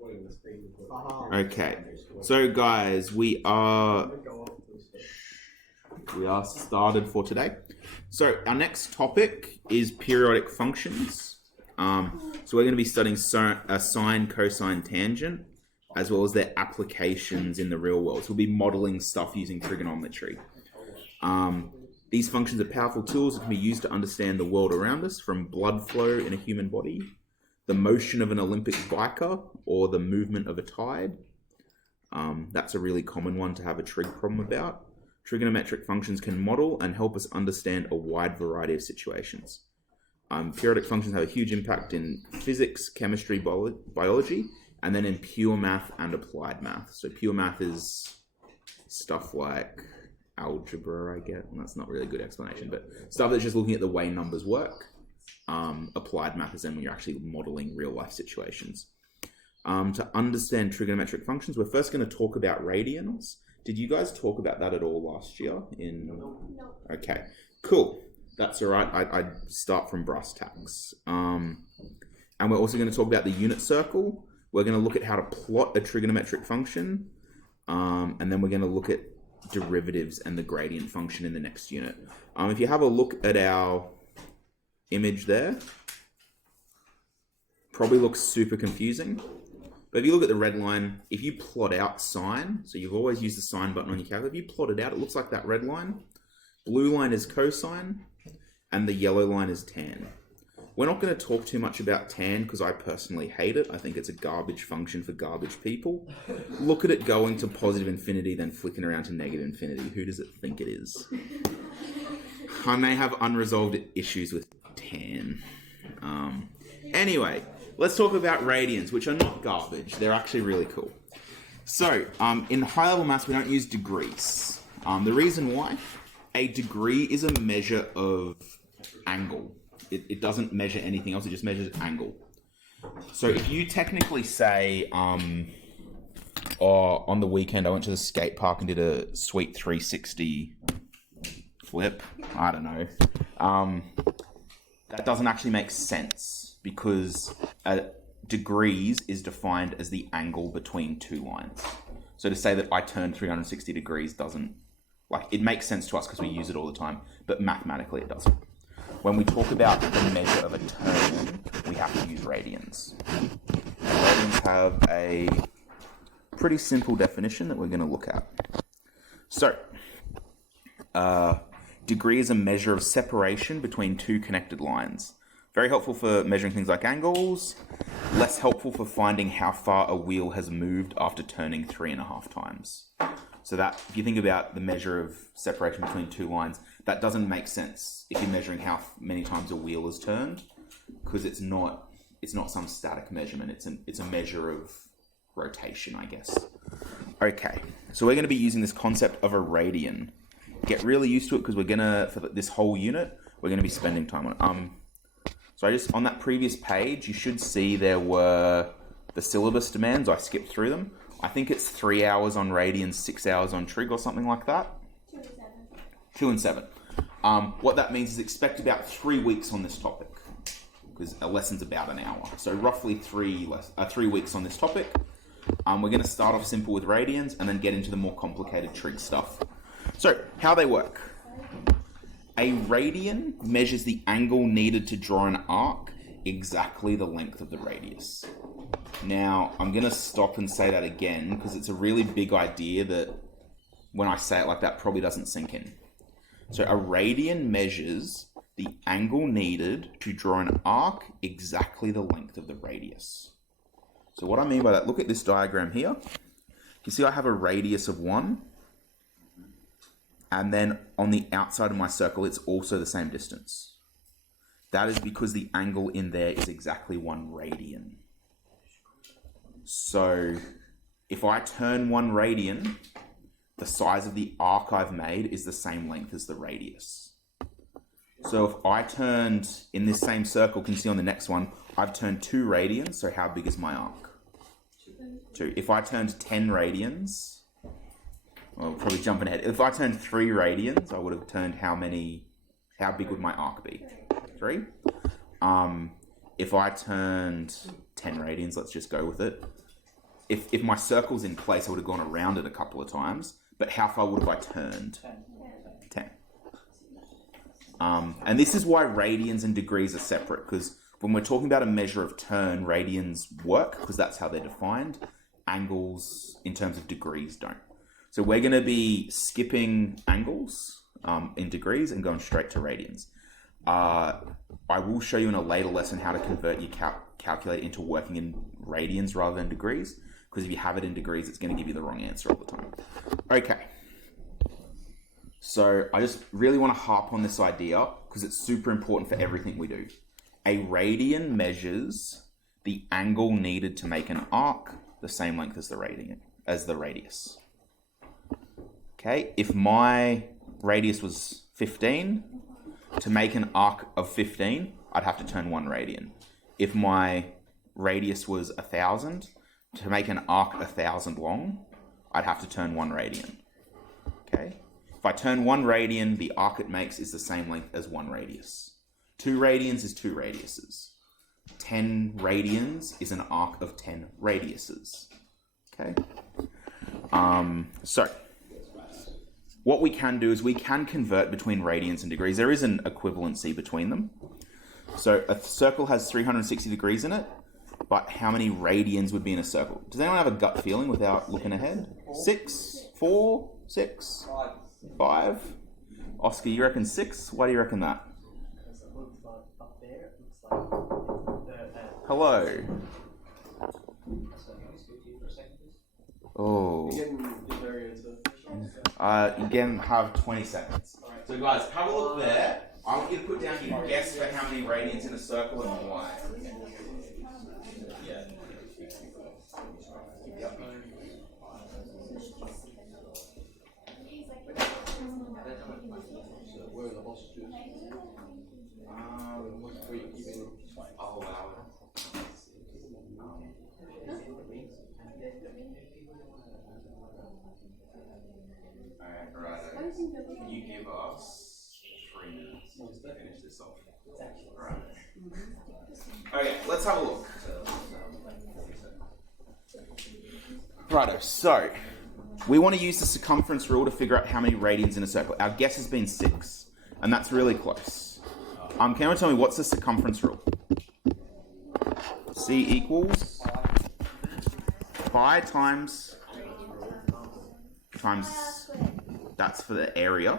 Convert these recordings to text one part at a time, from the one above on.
Okay, so guys, we are started for today. So our next topic is periodic functions. So we're going to be studying a sine, cosine, tangent, as well as their applications in the real world. So we'll be modeling stuff using trigonometry. These functions are powerful tools that can be used to understand the world around us, from blood flow in a human body, the motion of an Olympic biker, or the movement of a tide. That's a really common one to have a trig problem about. Trigonometric functions can model and help us understand a wide variety of situations. Periodic functions have a huge impact in physics, chemistry, biology, and then in pure math and applied math. So pure math is stuff like algebra, I guess. And that's not really a good explanation, but stuff that's just looking at the way numbers work. Applied math is then when you're actually modeling real life situations. To understand trigonometric functions, we're first going to talk about radians. Did you guys talk about that at all last year? No. Okay, cool. That's all right. I start from brass tacks. And we're also going to talk about the unit circle. We're going to look at how to plot a trigonometric function. And then we're going to look at derivatives and the gradient function in the next unit. If you have a look at our image there, probably looks super confusing. But if you look at the red line, if you plot out sine, so you've always used the sine button on your calculator, if you plot it out, it looks like that red line. Blue line is cosine, and the yellow line is tan. We're not going to talk too much about tan because I personally hate it. I think it's a garbage function for garbage people. Look at it going to positive infinity, then flicking around to negative infinity. Who does it think it is? I may have unresolved issues with tan. Anyway, let's talk about radians, which are not garbage. They're actually really cool. So, in high-level maths, we don't use degrees. The reason why? A degree is a measure of angle. It doesn't measure anything else. It just measures angle. So if you technically say, on the weekend I went to the skate park and did a sweet 360 flip, I don't know, that doesn't actually make sense because degrees is defined as the angle between two lines. So to say that I turned 360 degrees doesn't, it makes sense to us because we use it all the time, but mathematically it doesn't. When we talk about the measure of a turn, we have to use radians. Radians have a pretty simple definition that we're going to look at. So, degree is a measure of separation between two connected lines. Very helpful for measuring things like angles, less helpful for finding how far a wheel has moved after turning 3.5 times. So that, if you think about the measure of separation between two lines, that doesn't make sense if you're measuring how many times a wheel is turned, because it's not some static measurement. It's a measure of rotation, I guess. Okay, so we're going to be using this concept of a radian. Get really used to it because we're going to, for this whole unit, we're going to be spending time on it. So on that previous page, you should see there were the syllabus demands. I skipped through them. I think it's 3 hours on radians, 6 hours on trig or something like that. 2 and 7. What that means is expect about 3 weeks on this topic because a lesson's about an hour. So roughly 3 weeks on this topic. We're going to start off simple with radians and then get into the more complicated trig stuff. So how they work. A radian measures the angle needed to draw an arc exactly the length of the radius. Now, I'm going to stop and say that again because it's a really big idea that when I say it like that probably doesn't sink in. So a radian measures the angle needed to draw an arc exactly the length of the radius. So what I mean by that, look at this diagram here. You see I have a radius of 1. And then on the outside of my circle, it's also the same distance. That is because the angle in there is exactly 1 radian. So if I turn 1 radian, the size of the arc I've made is the same length as the radius. So if I turned in this same circle, can you see on the next one, I've turned 2 radians, so how big is my arc? 2. If I turned 10 radians, well, probably jumping ahead. If I turned 3 radians, I would have turned how big would my arc be? 3. If I turned 10 radians, let's just go with it, if my circle's in place, I would have gone around it a couple of times. But how far would have I turned? 10. And this is why radians and degrees are separate, because when we're talking about a measure of turn, radians work, because that's how they're defined. Angles, in terms of degrees, don't. So we're going to be skipping angles in degrees and going straight to radians. I will show you in a later lesson how to convert your calculator into working in radians rather than degrees, because if you have it in degrees, it's going to give you the wrong answer all the time. Okay. So I just really want to harp on this idea because it's super important for everything we do. A radian measures the angle needed to make an arc the same length as the radius. Okay, if my radius was 15, to make an arc of 15, I'd have to turn 1 radian. If my radius was 1,000, to make an arc 1,000 long, I'd have to turn 1 radian. Okay? If I turn 1 radian, the arc it makes is the same length as 1 radius. 2 radians is 2 radiuses. 10 radians is an arc of 10 radiuses. Okay? So, what we can do is we can convert between radians and degrees. There is an equivalency between them. So, a circle has 360 degrees in it, but how many radians would be in a circle? Does anyone have a gut feeling without looking ahead? 6? 4? 6? 5? Oscar, you reckon 6? Why do you reckon that? Hello. Oh. Again, have 20 seconds. So guys, have a look there. I want you to put down your guess for how many radians in a circle and why. Yeah. Yep. Oh wow. Alright, you give us 3 minutes to finish this off. Alright. Okay, let's have a look. Righto, so we want to use the circumference rule to figure out how many radians in a circle. Our guess has been 6, and that's really close. Can anyone tell me what's the circumference rule? C equals pi times that's for the area.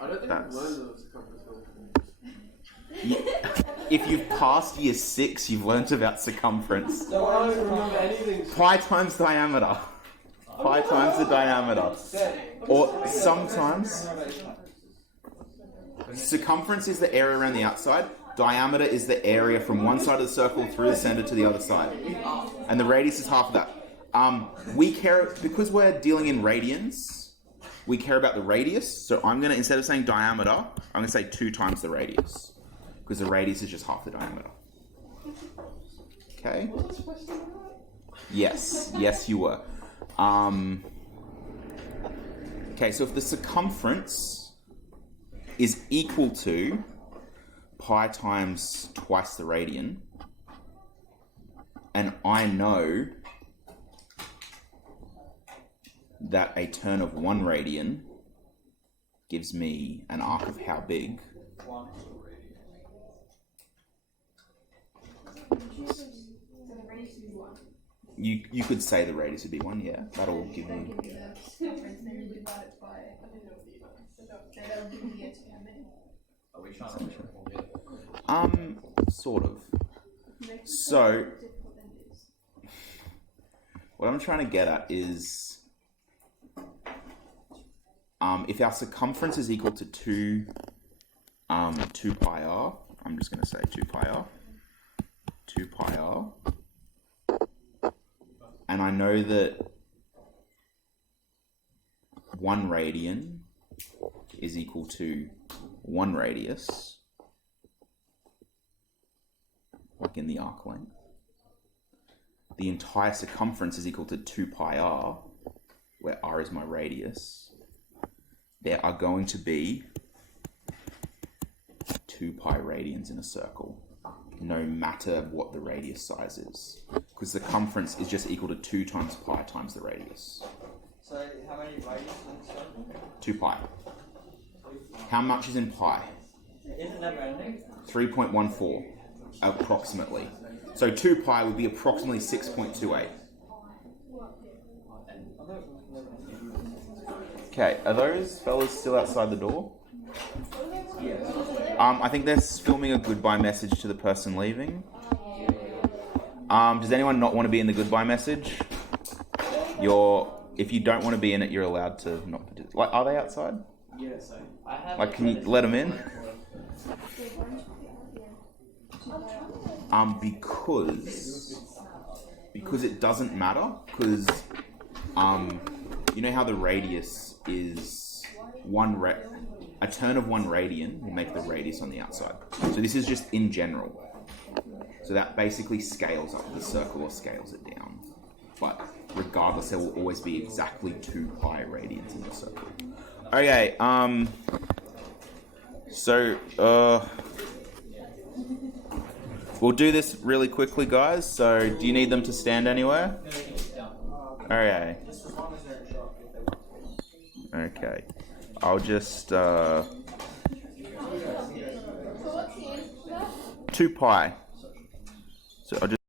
I don't think I've learned the circumference rule. If you've passed year 6, you've learnt about circumference. No, I don't remember anything. Pi times diameter. Pi times the diameter. Or sometimes circumference is the area around the outside. Diameter is the area from one side of the circle through the center to the other side. And the radius is half of that. We care, because we're dealing in radians, we care about the radius. So I'm going to, instead of saying diameter, I'm going to say 2 times the radius. Because the radius is just half the diameter. Okay? Yes. Yes, you were. Okay, so if the circumference is equal to pi times twice the radian, and I know that a turn of 1 radian gives me an arc of how big? You could say the radius would be 1, yeah. That'll give me... Sort of. So, what I'm trying to get at is, if our circumference is equal to 2 pi r, I'm just going to say 2 pi r, and I know that 1 radian is equal to 1 radius, like in the arc length. The entire circumference is equal to 2 pi r, where r is my radius. There are going to be 2 pi radians in a circle. no matter what the radius size is. Because circumference is just equal to 2 times pi times the radius. So how many radius in the circle? 2 pi. How much is in pi? Isn't that random? 3.14, approximately. So 2 pi would be approximately 6.28. Okay, are those fellas still outside the door? I think they're filming a goodbye message to the person leaving. Does anyone not want to be in the goodbye message? If you don't want to be in it, you're allowed to not participate. Like, are they outside? Yes. Like, can you let them in? Because it doesn't matter. Because you know how the radius is a turn of 1 radian will make the radius on the outside. So this is just in general. So that basically scales up the circle or scales it down. But regardless, there will always be exactly 2 pi radians in the circle. Okay, we'll do this really quickly, guys. So do you need them to stand anywhere? Okay. Okay. I'll just 2 pi. So I'll just